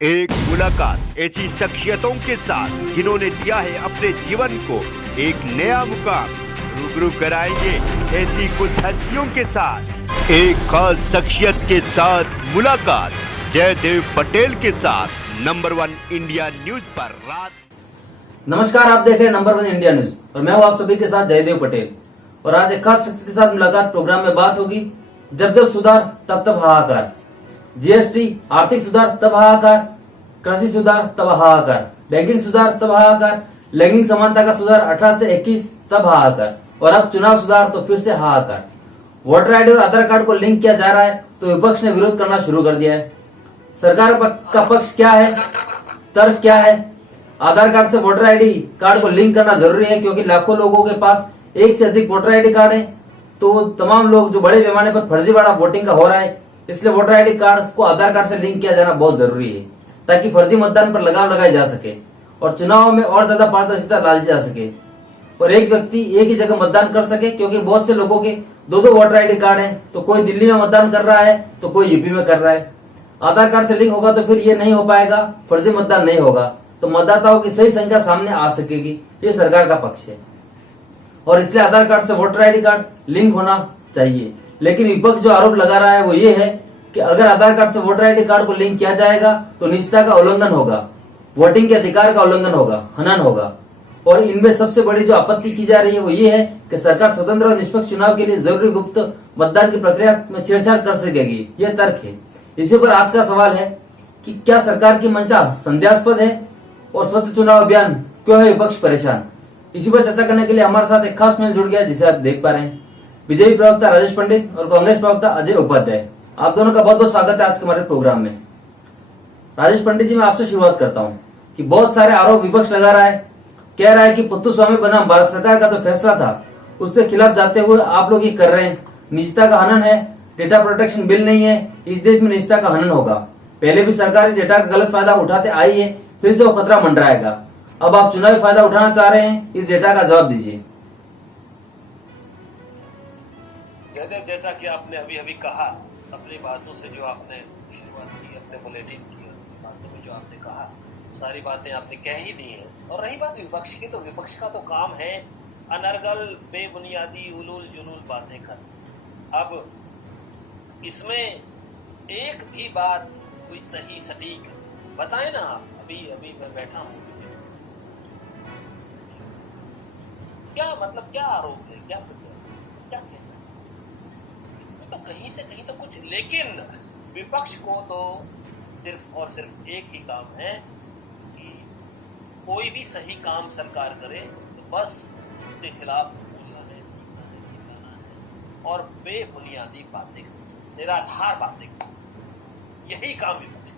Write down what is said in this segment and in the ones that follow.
एक मुलाकात ऐसी शख्सियतों के साथ जिन्होंने दिया है अपने जीवन को एक नया मुकाम। रूबरू कराएंगे ऐसी कुछ हस्तियों के साथ एक खास शख्सियत के साथ मुलाकात जयदेव पटेल के साथ नंबर 1 इंडिया न्यूज पर रात। नमस्कार, आप देख रहे हैं नंबर 1 इंडिया न्यूज और मैं हूं आप सभी के साथ जयदेव पटेल। और आज एक खास शख्स के साथ मुलाकात प्रोग्राम में बात होगी। जब जब सुधार तब तब हाहाकार, जीएसटी आर्थिक सुधार तब हाहाकार, कृषि सुधार तब हाहाकार, बैंकिंग सुधार तब हाहाकार, लैंगिक समानता का सुधार 18 से 21 तब हाहाकार और अब चुनाव सुधार तो फिर से हाहाकार। वोटर आईडी और आधार कार्ड को लिंक किया जा रहा है तो विपक्ष ने विरोध करना शुरू कर दिया है। सरकार का पक्ष क्या है, तर्क क्या है? आधार कार्ड से वोटर आईडी कार्ड को लिंक करना जरूरी है क्योंकि लाखों लोगों के पास एक से अधिक वोटर आईडी कार्ड है, तो तमाम लोग जो बड़े पैमाने पर फर्जीवाड़ा वोटिंग का हो रहा है, इसलिए वोटर आईडी कार्ड को आधार कार्ड से लिंक किया जाना बहुत जरूरी है ताकि फर्जी मतदान पर लगाम लगाई जा सके और चुनाव में और ज्यादा पारदर्शिता लाई जा सके और एक व्यक्ति एक ही जगह मतदान कर सके। क्योंकि बहुत से लोगों के दो वोटर आईडी कार्ड हैं, तो कोई दिल्ली में मतदान कर रहा है तो कोई यूपी में कर रहा है। आधार कार्ड से लिंक होगा तो फिर ये नहीं हो पाएगा, फर्जी मतदान नहीं होगा, तो मतदाताओं की सही संख्या सामने आ सकेगी। ये सरकार का पक्ष है और इसलिए आधार कार्ड से वोटर आईडी कार्ड लिंक होना चाहिए। लेकिन विपक्ष जो आरोप लगा रहा है वो ये है कि अगर आधार कार्ड से वोटर आईडी कार्ड को लिंक किया जाएगा तो निजता का उल्लंघन होगा, वोटिंग के अधिकार का उल्लंघन होगा, हनन होगा। और इनमें सबसे बड़ी जो आपत्ति की जा रही है वो ये है कि सरकार स्वतंत्र और निष्पक्ष चुनाव के लिए जरूरी गुप्त मतदान की प्रक्रिया में छेड़छाड़ कर सकेगी। यह तर्क है। इसी पर आज का सवाल है कि क्या सरकार की मंशा संदेहास्पद है और स्वच्छ चुनाव अभियान क्यों है विपक्ष परेशान? इसी पर चर्चा करने के लिए हमारे साथ एक खास मेल जुड़ गया जिसे आप देख पा रहे हैं। बीजेपी प्रवक्ता राजेश पंडित और कांग्रेस प्रवक्ता अजय उपाध्याय, आप दोनों का बहुत बहुत स्वागत है आज के हमारे प्रोग्राम में। राजेश पंडित जी, मैं आपसे शुरुआत करता हूं कि बहुत सारे आरोप विपक्ष लगा रहा है, कह रहा है कि पुत्तुस्वामी बनाम भारत सरकार का तो फैसला था, उसके खिलाफ जाते हुए आप लोग ये कर रहे हैं। निजता का हनन है, डेटा प्रोटेक्शन बिल नहीं है, इस देश में निजता का हनन होगा। पहले भी सरकार डेटा का गलत फायदा उठाते आई है, फिर से वो खतरा मंडराएगा। अब आप चुनावी फायदा उठाना चाह रहे हैं, इस डेटा का जवाब दीजिए। जयदेव, जैसा कि आपने अभी अभी कहा, अपनी बातों से जो आपने शुरुआत की, अपने बुलेटिन की बातों में जो आपने कहा, सारी बातें आपने कह ही दी हैं। और रही बात विपक्ष की, तो विपक्ष का तो काम है अनर्गल बेबुनियादी उलूल जुलूल बातें करना। अब इसमें एक भी बात कोई सही सटीक बताए ना आप। अभी मैं बैठा हूं, क्या मतलब, क्या आरोप है, क्या कहना है इसमें? तो कहीं से कहीं तो कुछ, लेकिन विपक्ष को तो सिर्फ और सिर्फ एक ही काम है कि कोई भी सही काम सरकार करे तो बस उसके खिलाफ बोलना है, चिल्लाना है और बेबुनियादी बातें, निराधार बातें, यही काम विपक्ष।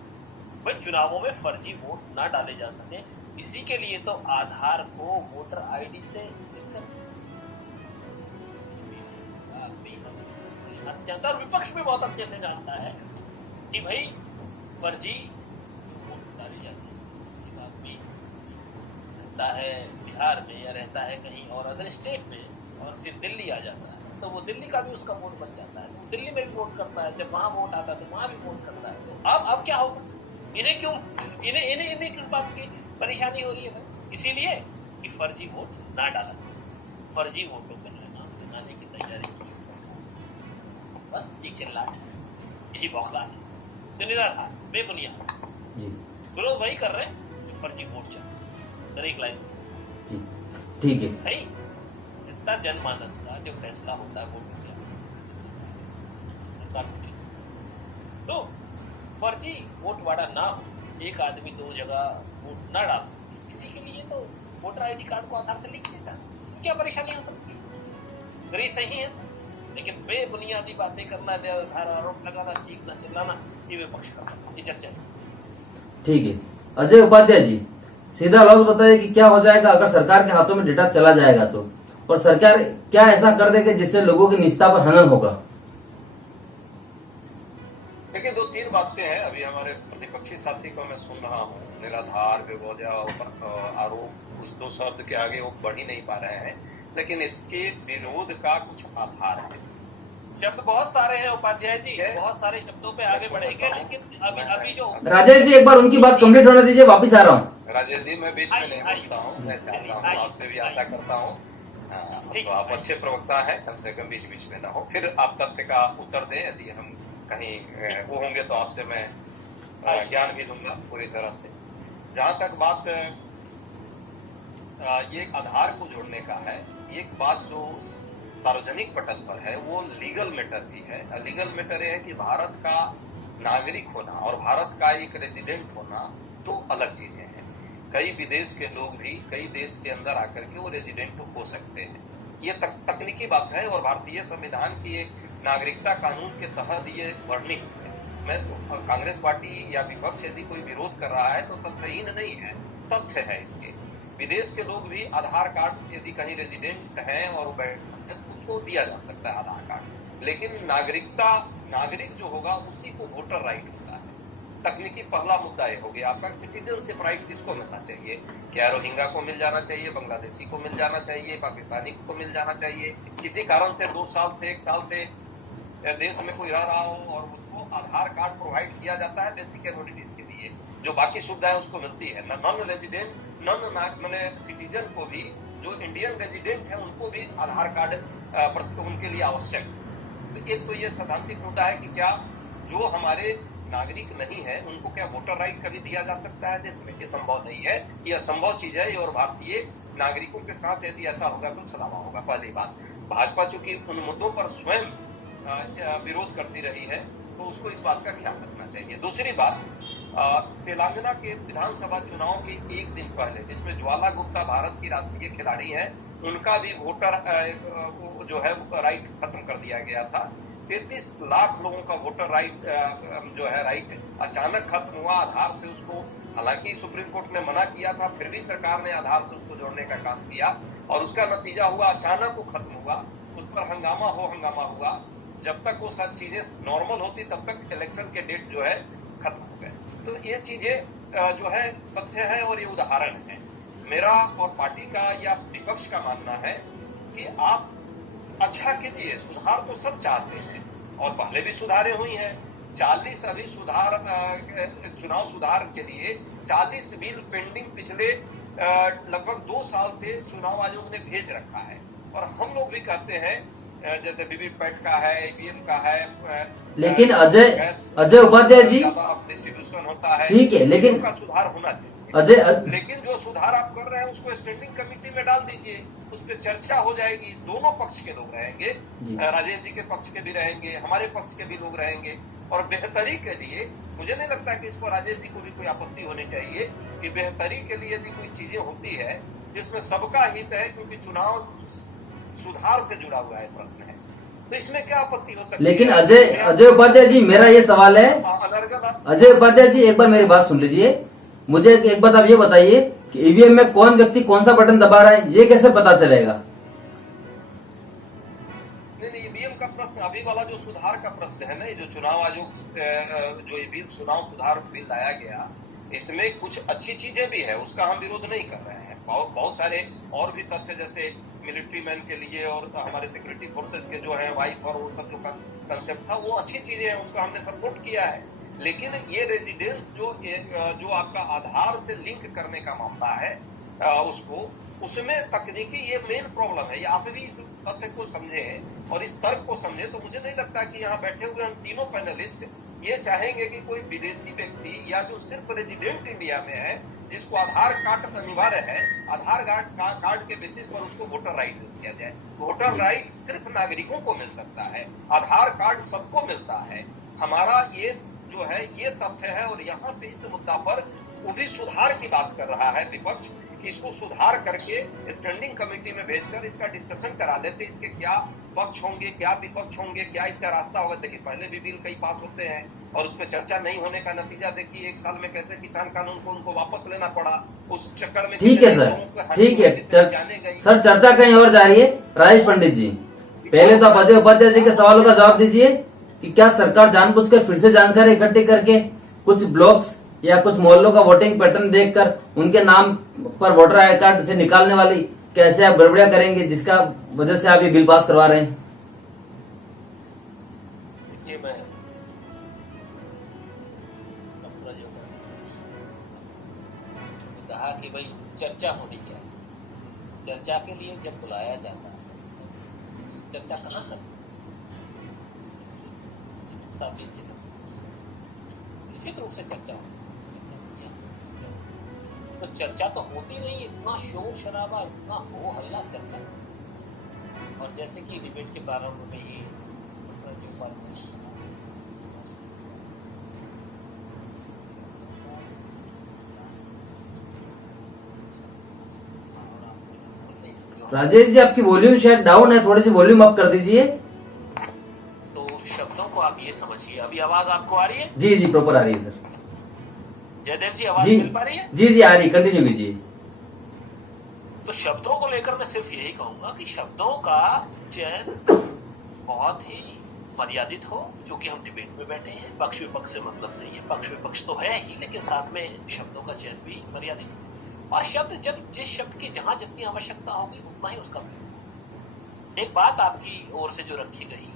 भाई चुनावों में फर्जी वोट ना डाले जा सके, इसी के लिए तो आधार को वोटर आईडी से और विपक्ष भी बहुत अच्छे से जानता है कि भाई फर्जी वोट डाले जाते हैं। आदमी रहता है बिहार में या रहता है कहीं और अदर स्टेट में और फिर दिल्ली आ जाता है, तो वो दिल्ली का भी उसका वोट बन जाता है, वो दिल्ली में भी वोट करता है, जब वहां वोट आता है तो वहां भी वोट करता है। तो अब क्या होगा? इन्हें क्यों, इन्हें किस बात की परेशानी हो रही है? इसीलिए कि फर्जी वोट ना डाला, फर्जी वोटों का नाम बनाने की तैयारी की, बस जी चिल्ला, यही बौखला है, सुनिरा था, बेबुनियाद विरोध वही कर रहे हैं, फर्जी वोट चल हर एक लाइन। ठीक है भाई, इतना जनमानस का जो फैसला होता है वोट सरकार, तो फर्जी वोट वाड़ा ना हो, एक आदमी दो जगह वोट ना डाल, इसी के लिए तो वोटर आईडी कार्ड को आधार से लिंक देता है। इसमें क्या परेशानी हो सकती है? गरीब सही है, लेकिन बेबुनियादी बातें करना, आरोप लगाना, चीखना चिल्लाना, ये विपक्ष का, ये चर्चा है। ठीक है अजय उपाध्याय जी, सीधा लफ्ज बताइए कि क्या हो जाएगा अगर सरकार के हाथों में डेटा चला जाएगा तो, और सरकार क्या ऐसा कर देगी जिससे लोगों की निजता पर हनन होगा? देखिए, दो तीन बातें हैं। अभी हमारे प्रतिपक्षी साथी को मैं सुन रहा हूँ, निराधार बेवजह आरोप, उस दो शब्द के आगे वो बढ़ ही नहीं पा रहे हैं, लेकिन इसके विरोध का कुछ आधार है। शब्द बहुत सारे हैं उपाध्याय जी, बहुत सारे शब्दों पे आगे बढ़ेंगे, लेकिन अभी जो राजेश जी एक बार उनकी बात कंप्लीट होने दीजिए, वापिस आ रहा हूँ। राजेश जी मैं बीच में नहीं बोलता हूँ, मैं चाहता हूँ आपसे भी आशा करता हूँ तो आप अच्छे प्रवक्ता हैं, कम से कम बीच बीच में ना हो, फिर आप तथ्य का उत्तर दें। यदि हम कहीं वो होंगे तो आपसे मैं ज्ञान भी दूंगा पूरी तरह से। जहां तक बात ये आधार को जोड़ने का है, एक बात जो सार्वजनिक पटल पर है वो लीगल मैटर भी है। लीगल मैटर है कि भारत का नागरिक होना और भारत का एक रेजिडेंट होना तो अलग चीजें हैं। कई विदेश के लोग भी कई देश के अंदर आकर के वो रेजिडेंट हो सकते हैं, ये तकनीकी बात है और भारतीय संविधान की एक नागरिकता कानून के तहत ये वर्णित है। मैं तो कांग्रेस पार्टी या विपक्ष यदि कोई विरोध कर रहा है तो तथ्यहीन नहीं है, तथ्य है इसके। विदेश के लोग भी आधार कार्ड यदि कहीं रेजिडेंट है और उसको दिया जा सकता है आधार कार्ड, लेकिन नागरिक जो होगा उसी को वोटर राइट होता है। तकनीकी पहला मुद्दा ये हो गया आपका सिटीजनशिप राइट किसको मिलना चाहिए? क्या रोहिंगा को मिल जाना चाहिए, बांग्लादेशी को मिल जाना चाहिए, पाकिस्तानी को मिल जाना चाहिए? किसी कारण से 2 साल से 1 साल से देश में कोई रह रहा हो और उसको आधार कार्ड प्रोवाइड किया जाता है बेसिक कम्युनिटीज के लिए, जो बाकी सुविधाएं उसको मिलती है। नॉन रेजिडेंट मैंने सिटीजन को भी, जो इंडियन रेजिडेंट है उनको भी आधार कार्ड उनके लिए आवश्यक। तो एक तो ये सैद्धांतिक मुद्दा है कि क्या जो हमारे नागरिक नहीं है उनको क्या वोटर राइट कभी दिया जा सकता है देश में? ये संभव नहीं है, ये असंभव चीज है और भारतीय नागरिकों के साथ यदि ऐसा होगा तो छलावा होगा। पहली बात, भाजपा चूंकि उन मुद्दों पर स्वयं विरोध करती रही है तो उसको इस बात का ख्याल रखना चाहिए। दूसरी बात, तेलंगाना के विधानसभा चुनाव के 1 दिन पहले, जिसमें ज्वाला गुप्ता भारत की राष्ट्रीय खिलाड़ी है, उनका भी वोटर जो है राइट खत्म कर दिया गया था। 33 लाख लोगों का वोटर राइट जो है राइट अचानक खत्म हुआ आधार से उसको। हालांकि सुप्रीम कोर्ट ने मना किया था, फिर भी सरकार ने आधार से उसको जोड़ने का काम किया और उसका नतीजा हुआ अचानक वो खत्म हुआ। उस पर हंगामा हुआ। जब तक वो सब चीजें नॉर्मल होती तब तक इलेक्शन के डेट जो है खत्म हो गए। तो ये चीजें जो है तथ्य है और ये उदाहरण है। मेरा और पार्टी का या विपक्ष का मानना है कि आप अच्छा कीजिए, सुधार तो सब चाहते हैं और पहले भी सुधारें हुई हैं। 40 अभी सुधार चुनाव सुधार के लिए 40 बिल पेंडिंग पिछले लगभग 2 साल से चुनाव आयोग ने भेज रखा है। और हम लोग भी कहते हैं जैसे वीवीपैट का है, ईवीएम का है, लेकिन अजय उपाध्याय जी डिस्ट्रीब्यूशन होता है, ठीक है, लेकिन का सुधार होना चाहिए। लेकिन जो सुधार आप कर रहे हैं उसको स्टैंडिंग कमेटी में डाल दीजिए, उस पर चर्चा हो जाएगी। दोनों पक्ष के लोग रहेंगे, राजेश जी के पक्ष के भी रहेंगे, हमारे पक्ष के भी लोग रहेंगे और बेहतरी के लिए मुझे नहीं लगता कि इस पर राजेश जी को भी कोई आपत्ति होनी चाहिए कि बेहतरी के लिए यदि कोई चीजें होती है जिसमें सबका हित है, क्योंकि चुनाव सुधार से जुड़ा हुआ है प्रश्न है, तो इसमें क्या आपत्ति हो सकती है? लेकिन अजय उपाध्याय जी, मेरा ये सवाल है, अजय उपाध्याय जी एक बार मेरी बात सुन लीजिए। मुझे एक बात आप ये बताइए कि ईवीएम में कौन व्यक्ति कौन सा बटन दबा रहा है, ये कैसे पता चलेगा? नहीं, ईवीएम का प्रश्न अभी वाला जो सुधार का प्रश्न है ना, ये जो चुनाव आयोग जो ईवीएम चुनाव सुधार बिल लाया गया, इसमें कुछ अच्छी चीजें भी है, उसका हम विरोध नहीं कर रहे हैं। बहुत सारे और भी तथ्य, जैसे मिलिट्री मैन के लिए और हमारे सिक्योरिटी फोर्सेस के जो है वाइफ और वो सब जो कंसेप्ट था, वो अच्छी चीजें हैं, उसका हमने सपोर्ट किया है। लेकिन ये रेजिडेंस जो आपका आधार से लिंक करने का मामला है उसमें तकनीकी ये मेन प्रॉब्लम है। ये आप भी इस तथ्य को समझे और इस तर्क को समझे तो मुझे नहीं लगता कि यहाँ बैठे हुए हम तीनों पैनलिस्ट ये चाहेंगे कि कोई विदेशी व्यक्ति या जो सिर्फ रेजिडेंट इंडिया में है, जिसको आधार कार्ड अनिवार्य है, आधार कार्ड के बेसिस पर उसको वोटर राइट दिया जाए। वोटर राइट सिर्फ नागरिकों को मिल सकता है, आधार कार्ड सबको मिलता है। हमारा ये जो है ये तथ्य है और यहाँ पे इस मुद्दा पर भी सुधार की बात कर रहा है विपक्ष कि इसको सुधार करके स्टैंडिंग कमेटी में भेजकर इसका डिस्कशन करा लेते, इसके क्या पक्ष होंगे, क्या विपक्ष होंगे, क्या इसका रास्ता होगा। देखिए पहले भी बिल कई पास होते हैं और उस पर चर्चा नहीं होने का नतीजा देखिए 1 साल में कैसे किसान कानून को उनको वापस लेना पड़ा, उस चक्कर में। ठीक है सर, ठीक है सर, चर्चा कहीं और जा रही है। राजेश पंडित जी, पहले तो आप अजय उपाध्याय जी के सवालों का जवाब दीजिए कि क्या सरकार जानबूझकर फिर से जानकारी इकट्ठी करके कुछ ब्लॉक्स या कुछ मोहल्लों का वोटिंग पैटर्न देखकर उनके नाम पर वोटर आई कार्ड से निकालने वाली कैसे आप गड़बड़ियां करेंगे, जिसका वजह से आप ये बिल पास करवा रहे हैं? कहा कि भाई चर्चा होनी चाहिए। चर्चा के लिए जब बुलाया जाता है, चर्चा कहाँ करते निश्चित रूप से चर्चा होती, तो चर्चा तो होती नहीं, इतना शोर शराबा, इतना हो हल्ला चर्चा। और जैसे कि डिबेट के प्रारंभ में ही राजेश जी, आपकी वॉल्यूम शायद डाउन है, थोड़ी सी वॉल्यूम अप कर दीजिए। तो शब्दों को आप ये समझिए, अभी आवाज आपको आ रही है? जी जी, प्रॉपर आ रही है सर। जयदेव जी, आवाज जी मिल पा रही है? जी जी, आ रही, कंटिन्यू कीजिए। तो शब्दों को लेकर मैं सिर्फ यही कहूंगा कि शब्दों का चयन बहुत ही मर्यादित हो, क्योंकि हम डिबेट में बैठे हैं। पक्ष विपक्ष से मतलब नहीं है, पक्ष विपक्ष तो है ही, लेकिन साथ में शब्दों का चयन भी मर्यादित हो। और शब्द जब जिस शब्द की जहां जितनी आवश्यकता होगी उतना ही उसका प्रयोग। एक बात आपकी ओर से जो रखी गई,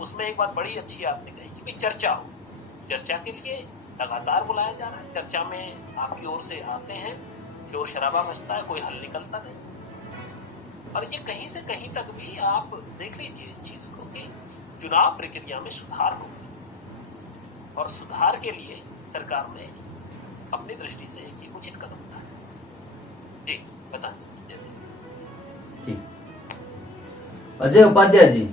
उसमें एक बात बड़ी अच्छी आपने कही कि भाई चर्चा हो। चर्चा के लिए लगातार बुलाया जा रहा है, चर्चा में आपकी ओर से आते हैं, शोर शराबा मचता है, कोई हल निकलता नहीं। और ये कहीं से कहीं तक भी आप देख लीजिए इस चीज को कि चुनाव प्रक्रिया में सुधार हो, और सुधार के लिए सरकार ने अपनी दृष्टि से एक उचित कदम उठाया। जी बताइए जी। अजय उपाध्याय जी,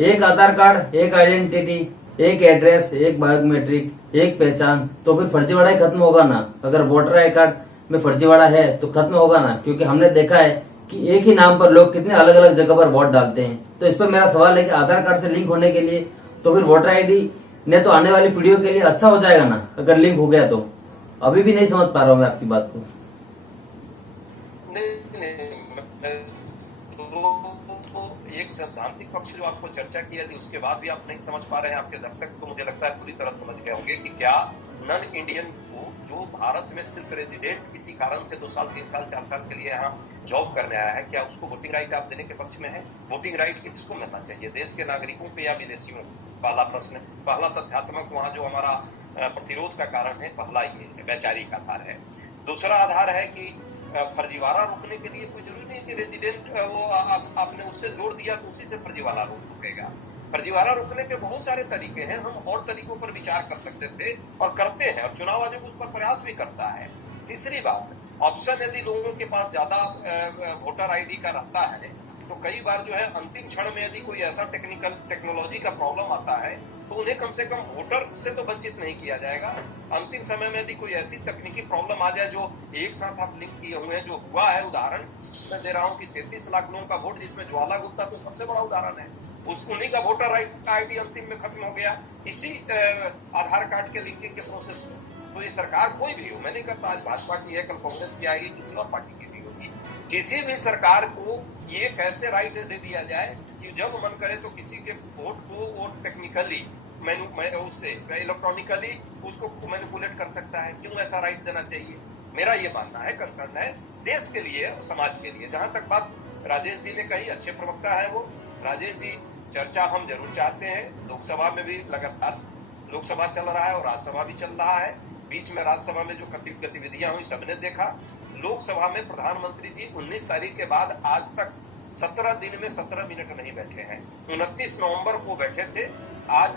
एक आधार कार्ड, एक आइडेंटिटी, एक एड्रेस, एक बायोमेट्रिक, एक पहचान, तो फिर फर्जीवाड़ा ही खत्म होगा ना। अगर वोटर आई कार्ड में फर्जीवाड़ा है तो खत्म होगा ना, क्योंकि हमने देखा है कि एक ही नाम पर लोग कितने अलग अलग जगह पर वोट डालते हैं। तो इस पर मेरा सवाल है कि आधार कार्ड से लिंक होने के लिए तो फिर वोटर आईडी ने तो आने वाली पीढ़ियों के लिए अच्छा हो जाएगा ना, अगर लिंक हो गया तो। अभी भी नहीं समझ पा रहा हूं मैं आपकी बात को। एक सैद्धांतिक पक्ष जो आपको चर्चा की यदि उसके बाद भी आप नहीं समझ पा रहे हैं, आपके दर्शक तो मुझे लगता है पूरी तरह समझ गए होंगे कि क्या नॉन इंडियन को जो भारत में सिर्फ रेजिडेंट किसी कारण से 2 साल 3 साल 4 साल के लिए यहाँ जॉब करने आया है, क्या उसको वोटिंग राइट आप देने के पक्ष में है? वोटिंग राइट किसको मिलना चाहिए, देश के नागरिकों पे या विदेशियों? पहला प्रश्न। पहला तथ्यात्मक वहां जो हमारा प्रतिरोध का कारण है, पहला ये वैचारिक आधार है। दूसरा आधार है कि फर्जीवाड़ा रोकने के लिए कोई जरूरी नहीं कि रेजिडेंट वो आपने उससे जोड़ दिया तो उसी से फर्जीवाड़ा रोकेगा। फर्जीवाड़ा रोकने के बहुत सारे तरीके हैं, हम और तरीकों पर विचार कर सकते थे और करते हैं, और चुनाव आयोग उस पर प्रयास भी करता है। तीसरी बात, ऑप्शन यदि लोगों के पास ज्यादा वोटर आईडी का रहता है तो कई बार जो है अंतिम क्षण में यदि कोई ऐसा टेक्नोलॉजी का प्रॉब्लम आता है तो उन्हें कम से कम वोटर से तो वंचित नहीं किया जाएगा। अंतिम समय में यदि कोई ऐसी तकनीकी प्रॉब्लम आ जाए जो एक साथ आप लिंक किए हुए हैं, जो हुआ है, उदाहरण मैं दे रहा हूं कि 33 लाख लोगों का वोट जिसमें ज्वाला गुप्ता तो सबसे बड़ा उदाहरण है, उन्हीं का वोटर आईडी अंतिम में खत्म हो गया इसी आधार कार्ड के लिंकिंग के प्रोसेस में। तो ये सरकार कोई भी हो, मैं नहीं कहता आज भाजपा की है, कल कांग्रेस की आएगी, किसी और पार्टी की भी होगी, किसी भी सरकार को ये कैसे राइट दे दिया जाए कि जब मन करे तो किसी के वोट को वो टेक्निकली उससे इलेक्ट्रॉनिकली उसको मैनिपुलेट कर सकता है? क्यों ऐसा राइट देना चाहिए? मेरा ये मानना है, कंसर्न है देश के लिए और समाज के लिए। जहां तक बात राजेश जी ने कही, अच्छे प्रवक्ता है वो राजेश जी, चर्चा हम जरूर चाहते हैं। लोकसभा में भी लगातार लोकसभा चल रहा है और राज्यसभा भी चल रहा है। बीच में राज्यसभा में जो गतिविधियां हुई सबने देखा। लोकसभा में प्रधानमंत्री जी 19 तारीख के बाद आज तक 17 दिन में 17 मिनट नहीं बैठे हैं। 29 नवंबर को बैठे थे, आज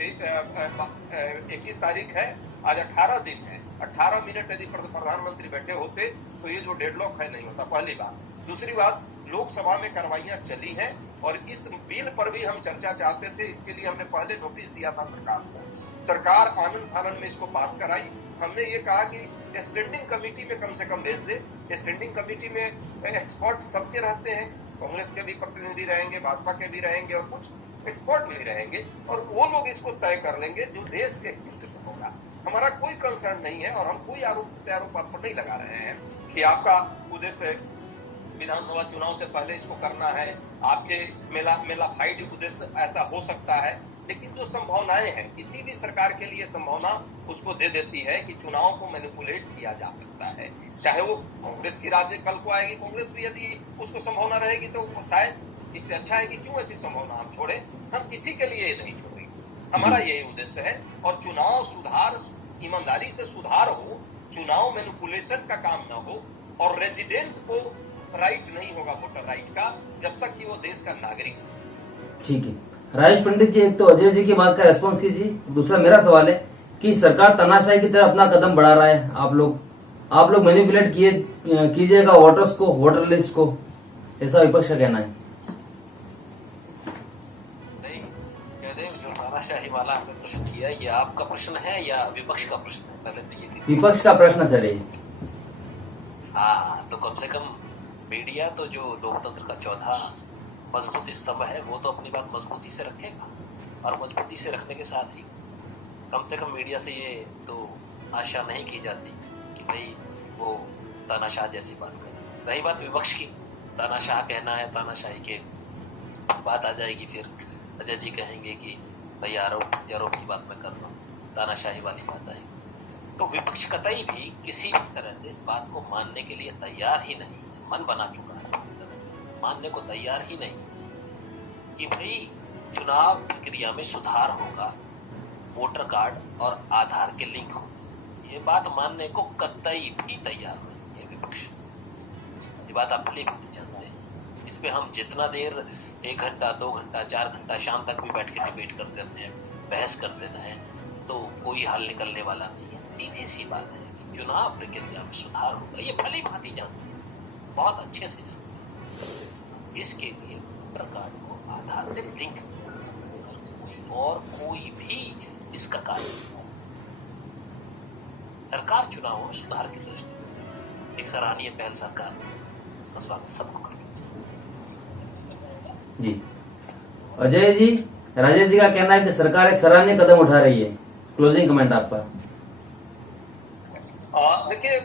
21 तारीख है, आज 18 दिन है। 18 मिनट यदि प्रधानमंत्री बैठे होते तो ये जो डेडलॉक है नहीं होता, पहली बात। दूसरी बात, लोकसभा में कार्रवाइयां चली हैं और इस बिल पर भी हम चर्चा चाहते थे। इसके लिए हमने पहले नोटिस दिया था सरकार को, सरकार आनंद फानंद में इसको पास कराई। हमने ये कहा कि स्टैंडिंग कमेटी में कम से कम भेज दे। स्टैंडिंग कमेटी में एक्सपर्ट सबके रहते हैं, कांग्रेस के भी प्रतिनिधि रहेंगे, भाजपा के भी रहेंगे और कुछ एक्सपर्ट भी रहेंगे, और वो लोग इसको तय कर लेंगे जो देश के हित में होगा। हमारा कोई कंसर्न नहीं है और हम कोई आरोप प्रत्यारोप नहीं लगा रहे हैं कि आपका उद्देश्य विधानसभा चुनाव से पहले इसको करना है, आपके मेला फाइड उद्देश्य ऐसा हो सकता है। लेकिन जो संभावनाएं हैं, किसी भी सरकार के लिए संभावना उसको दे देती है कि चुनाव को मैनिपुलेट किया जा सकता है। चाहे वो कांग्रेस की राज्य कल को आएगी, कांग्रेस भी यदि उसको संभावना रहेगी तो शायद इससे अच्छा है कि क्यों ऐसी संभावना हम छोड़े। हम किसी के लिए नहीं छोड़ेंगे, हमारा यही उद्देश्य है। और चुनाव सुधार, ईमानदारी से सुधार हो, चुनाव मैनिपुलेशन का काम ना हो और रेजिडेंट को राइट नहीं होगा वोटर राइट का जब तक कि वो देश का नागरिक हो। ठीक है राजेश पंडित जी, एक तो अजय जी की बात का रेस्पॉन्स कीजिए। दूसरा मेरा सवाल है कि सरकार तानाशाही की तरफ अपना कदम बढ़ा रहा है, आप लोग मैनिपुलेट कीजिएगा वोटर्स को, वोटर लिस्ट को, ऐसा विपक्ष का कहना है। नहीं जयदेव, जो तानाशाही वाला आपने प्रश्न किया, ये आपका प्रश्न है या विपक्ष का प्रश्न है? पहले तो ये विपक्ष का प्रश्न सर ये। हाँ, तो कम से कम मीडिया तो जो लोकतंत्र का चौथा मजबूत स्तंभ है, वो तो अपनी बात मजबूती से रखेगा, और मजबूती से रखने के साथ ही कम से कम मीडिया से ये तो आशा नहीं की जाती कि भाई वो तानाशाह जैसी बात करे। रही बात विपक्ष की, तानाशाह कहना है, तानाशाही के बात आ जाएगी, फिर अजय जी कहेंगे कि भाई आरोप की बात मैं कर रहा हूँ, तानाशाही वाली बात आएगी। तो विपक्ष कतई भी किसी भी तरह से इस बात को मानने के लिए तैयार ही नहीं, मन बना चुका है, मानने को तैयार ही नहीं कि भाई चुनाव प्रक्रिया में सुधार होगा, वोटर कार्ड और आधार के लिंक हो, ये बात मानने को कतई भी तैयार नहीं है विपक्ष। ये बात आप भली भांति जानते हैं। इस पे हम जितना देर 1 घंटा 2 घंटा 4 घंटा शाम तक भी बैठ के डिबेट करते हैं, बहस करते हैं, तो कोई हल निकलने वाला नहीं है। सीधी सी बात है कि चुनाव प्रक्रिया में सुधार होगा, ये भली भांति जानते हैं, बहुत अच्छे से जानते हैं। इसके लिए वोटर कार्ड को आधार से लिंक और कोई भी इसका कार्य नहीं। सरकार चुनावों में सुधार की दृष्टि एक सराहनीय पहल सरकार, इसका स्वागत सबको करना जी। अजय जी, राजेश जी का कहना है कि सरकार एक सराहनीय कदम उठा रही है। क्लोजिंग कमेंट आपका। देखिए,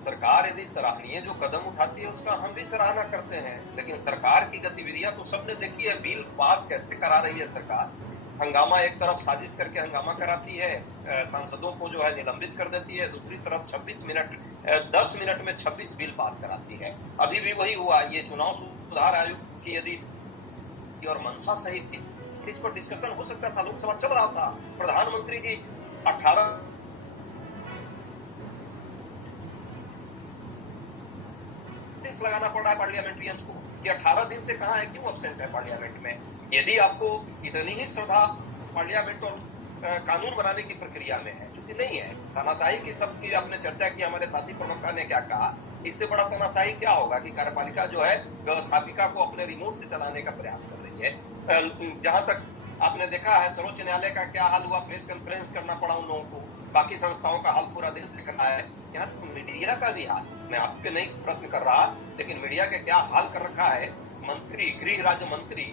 सरकार यदि सराहनीय जो कदम उठाती है उसका हम भी सराहना करते हैं, लेकिन सरकार की गतिविधियां तो सबने देखी है। बिल पास कैसे करा रही है सरकार, हंगामा, एक तरफ साजिश करके हंगामा कराती है, सांसदों को जो है निलंबित कर देती है, दूसरी तरफ 10 मिनट में 26 बिल पास कराती है। अभी भी वही हुआ। ये चुनाव सुधार आयोग की यदि और मंशा सही थी, इस पर डिस्कशन हो सकता था, लोकसभा चल रहा था, प्रधानमंत्री जी 18 लगाना पड़ रहा है पार्लियामेंट्रियंस को कि 18 दिन से कहां है, क्यों एब्सेंट है पार्लियामेंट में। यदि आपको इतनी ही श्रद्धा पार्लियामेंट और कानून बनाने की प्रक्रिया में है, क्योंकि नहीं है, तानाशाही की शब्द की आपने चर्चा की, हमारे साथी प्रवक्ता ने क्या कहा, इससे बड़ा तानाशाही क्या होगा कि कार्यपालिका जो है व्यवस्थापिका को अपने रिमोट से चलाने का प्रयास कर रही है। जहां तक आपने देखा है सर्वोच्च न्यायालय का क्या हाल हुआ, प्रेस कॉन्फ्रेंस करना पड़ा उन लोगों को, बाकी संस्थाओं का हाल पूरा देश देख रहा है, यहाँ तो मीडिया का भी हाल, मैं आपके नहीं प्रश्न कर रहा, लेकिन मीडिया के क्या हाल कर रखा है। मंत्री, गृह राज्य मंत्री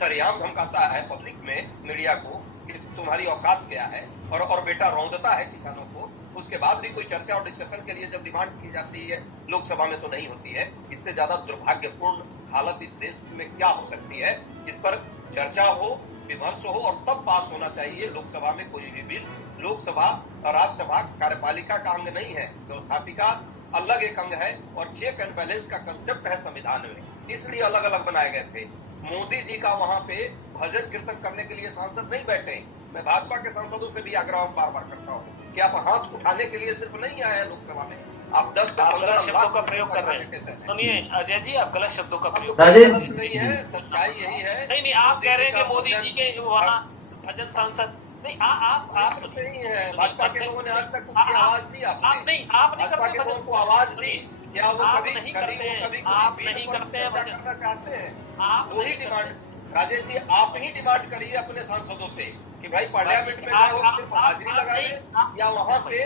सरेआम धमकाता है पब्लिक में मीडिया को कि तुम्हारी औकात क्या है, और बेटा रौंदता है किसानों को। उसके बाद भी कोई चर्चा और डिस्कशन के लिए जब डिमांड की जाती है लोकसभा में तो नहीं होती है। इससे ज्यादा दुर्भाग्यपूर्ण हालत इस देश में क्या हो सकती है। इस पर चर्चा हो, विमर्श हो और तब पास होना चाहिए लोकसभा में कोई भी बिल। लोकसभा और राज्यसभा कार्यपालिका का अंग नहीं है, व्यवस्थापिका अलग एक अंग है, और चेक एंड बैलेंस का कंसेप्ट है संविधान में, इसलिए अलग अलग बनाए गए थे। मोदी जी का वहां पे भजन कीर्तन करने के लिए सांसद नहीं बैठे। मैं भाजपा के सांसदों से भी आग्रह बार बार करता हूँ कि आप हाथ उठाने के लिए सिर्फ नहीं आए हैं लोकसभा में, आप 10 से 15 शब्दों का प्रयोग कर रहे हैं। सुनिए अजय जी, आप गलत शब्दों का प्रयोग नहीं है, सच्चाई यही है। नहीं, आप कह रहे हैं कि मोदी जी के वहाँ भजन सांसद नहीं, आप नहीं है। भाजपा के लोगों ने आज तक उसकी आवाज दी, आप नहीं भाजपा के लोगों को आवाज दी, क्या वो आप कभी नहीं करते हैं, आप नहीं करते हैं भजन करना चाहते हैं? आप वही डिमांड, राजेश जी आप ही डिमांड करिए अपने सांसदों से कि भाई पार्लियामेंट में सिर्फ हाजिरी लगा दे या वहाँ पे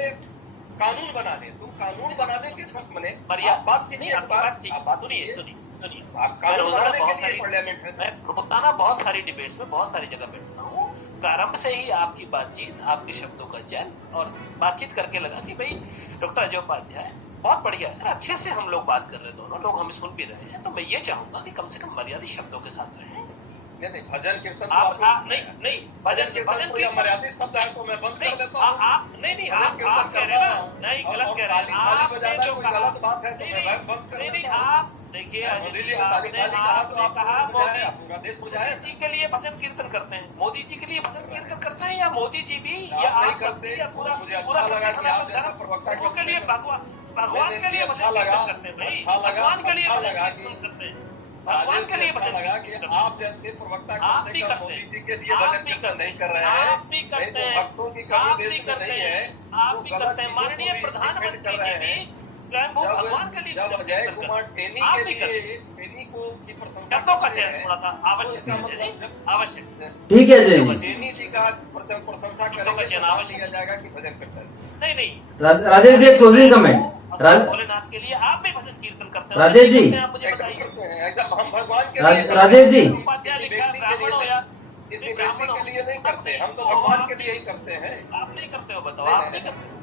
कानून बना दे। तुम कानून बनाने के शर्त में बात कीजिए, सुनिए, आप कानून बनाने के लिए पार्लियामेंट में। मैं रोजाना बहुत सारी डिबेट्स में बहुत सारी जगह बैठता हूँ। प्रारंभ से ही आपकी बातचीत, आपके शब्दों का चयन और बातचीत करके लगा कि भाई डॉक्टर अजय उपाध्याय बहुत बढ़िया है, अच्छे से हम लोग बात कर रहे हैं, दोनों लोग हम सुन भी रहे हैं, तो मैं ये चाहूंगा कि कम से कम मर्यादित शब्दों के साथ रहे। नहीं, भजन कीर्तन आप नहीं भजन कीर्तन मर्यादित शब्द है तो मैं बंद कर देता हूँ। आप नहीं आप कह रहे हैं ना, नहीं गलत कह रहे हैं, आपने जो कहा गलत बात है तो मैं बंद कर देता हूँ। आप देखिए मोदी जी आपने कहा मोदी पूरा देश बुझाया जी के लिए भजन कीर्तन करते हैं, मोदी जी के लिए भजन कीर्तन करते हैं, या मोदी जी भी या आप नहीं आप करते, सबसे या पूरा मुझे अच्छा पूरा लगा कि आप सनातन जैसा धर्म प्रवक्ता गुरु के लिए भगवान के लिए अच्छा भजन लगा, कीर्तन करते हैं भाई, अच्छा लगा, भगवान के लिए अच्छा भजन लगा कीर्तन कि करते हैं, भगवान के लिए अच्छा भजन लगा कीर्तन कि करते हैं। आप जैसे प्रवक्ता आप कम भी से कम करते मोदी हैं, जी के लिए आप भजन भी कीर्तन करते नहीं हैं, कर रहे हैं, आप भी नहीं करते तो हैं, भक्तों की कमी आप देश भी में करते नहीं हैं, है, आप वो भी गलत करते हैं। चीजों को माननीय भी प्रधानमंत्री डिफेंड कर जी रहे भी हैं। स्वयंभू भगवान के लिए जब भजन अजय कीर्तन कुमार करते हैं। टेनी आप के भी करते हैं। लिए टेनी को की प्रशंसा शब्दों का करते चयन हैं, थोड़ा सा तो आवश्यक इसका है जी, मतलब आवश्यक। ठीक है जय जी। टेनी जी का प्रशंसा करेंगे तो मान लिया जाएगा कि भजन कीर्तन नहीं नहीं, राजेश जी क्लोजिंग कमेंट। भोलेनाथ के लिए आप भी भजन कीर्तन करते हैं। राजेश जी। आप मुझे एकदम बताइए, करते हैं, एकदम हम भगवान के राज- लिए राजेश जी। उपाध्याय लिखा है, ब्राह्मण हो या किसी व्यक्ति के लिए नहीं करते, हम तो भगवान के लिए ही करते हैं। आप नहीं करते हो, बताओ आप नहीं करते।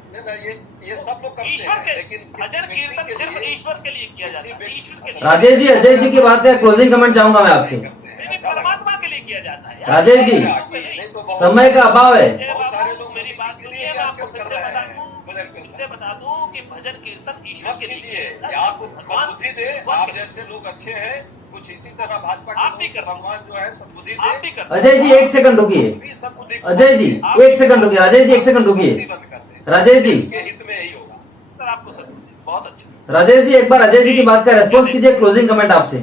ये सब लोग करते ईश्वर हैं, के लेकिन किसी भजन व्यक्ति कीर्तन के सिर्फ लिए ईश्वर के लिए किया जाता है, ईश्वर के लिए। राजेश जी अजय जी की बात है, क्लोजिंग कमेंट चाहूंगा मैं आपसे। करते हैं। नहीं, नहीं, अच्छा लगा। परमात्मा के लिए किया जाता है यार। राजेश जी, नहीं तो बहुत- समय का अभाव है। बहुत सारे लोग मेरी बात के लिए सुनिए, मैं आपको आजकल फिर कर से रहे बता हैं दूं, भजन कीर्तन। फिर से बता दूं कि भजन कीर्तन ईश्वर मत के लिए कीजिए, किया ये जाता है। आपको सद्बुद्धि दे, आप जैसे लोग अच्छे हैं, कुछ इसी तरह भाजपा के आप भी लोग, करते हैं। भगवान जो है सद्बुद्धि आप दे। भी करते हैं। अजय जी एक सेकंड रुकिए। भी सद्बुद्धि को अजय जी एक सेकंड रुकिए। राजेश जी एक सेकंड रुकिए। बंद कर दें। राजेश जी, इसके हित में यही होगा। सर आपको सर बहुत अच्छा। राजेश जी एक बार अजय जी की बात का रेस्पॉन्स कीजिए, क्लोजिंग कमेंट आपसे।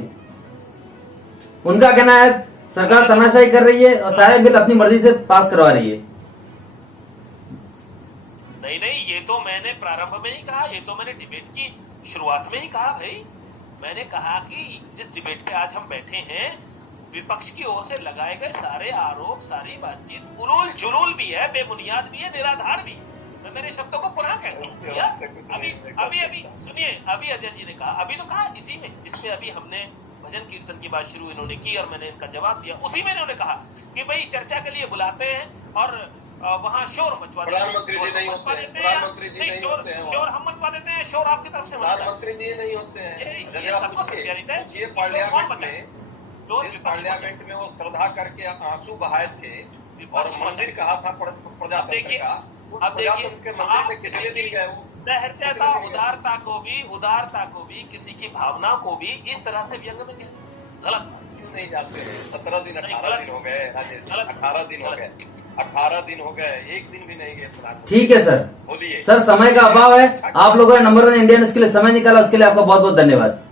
उनका कहना है सरकार तानाशाही कर रही है और सारे बिल अपनी मर्जी से पास करवा रही है। नहीं नहीं, ये तो मैंने प्रारंभ में ही कहा, ये तो मैंने डिबेट की शुरुआत में ही कहा भाई। मैंने कहा कि जिस डिबेट पे आज हम बैठे हैं, विपक्ष की ओर से लगाए गए सारे आरोप, सारी बातचीत उलूल जुलूल भी है, बेबुनियाद भी है, निराधार भी। मैं मेरे शब्दों को पुनः कहता हूं भैया। अभी सुनिए, अभी अजय जी ने कहा, अभी तो कहा इसी में जिसमें अभी हमने भजन कीर्तन की बात शुरू इन्होंने की और मैंने इनका जवाब दिया, उसी में इन्होंने कहा कि भाई चर्चा के लिए बुलाते हैं और वहाँ शोर मचवा देते हैं। प्रधानमंत्री जी नहीं होते हैं, प्रधानमंत्री जी नहीं होते हैं, शोर हम मचवा देते हैं, शोर आपकी तरफ से मचता है। प्रधानमंत्री जी नहीं होते हैं। ये जरा सबको पूछिए, सत्यारित है। पूछिए कौन पार्लियामेंट बचाए? में, जो जिस विपक्ष पार्लियामेंट में वो श्रद्धा करके आंसू बहाए थे और विपक्ष मंदिर बचाए। कहा था प्रजातंत्र देखिए, का, उस अब देखिए, प्रजातंत्र के मंदिर में कितने दिन गए वो? सहृदयता, उदारता को भी किसी की भावना को भी इस तरह से व्यंग में गलत। क्यों नहीं जाते हैं? 17 दिन, नहीं, 18 दिन हो गए राजेश, गलत। 18 दिन हो गए, 18 दिन हो गए, एक दिन भी नहीं गए प्रधानमंत्री। ठीक है सर। बोलिए सर समय का अभाव है, आप लोगों ने नंबर 1 इंडियन के लिए समय निकाला, उसके लिए आपका बहुत बहुत धन्यवाद।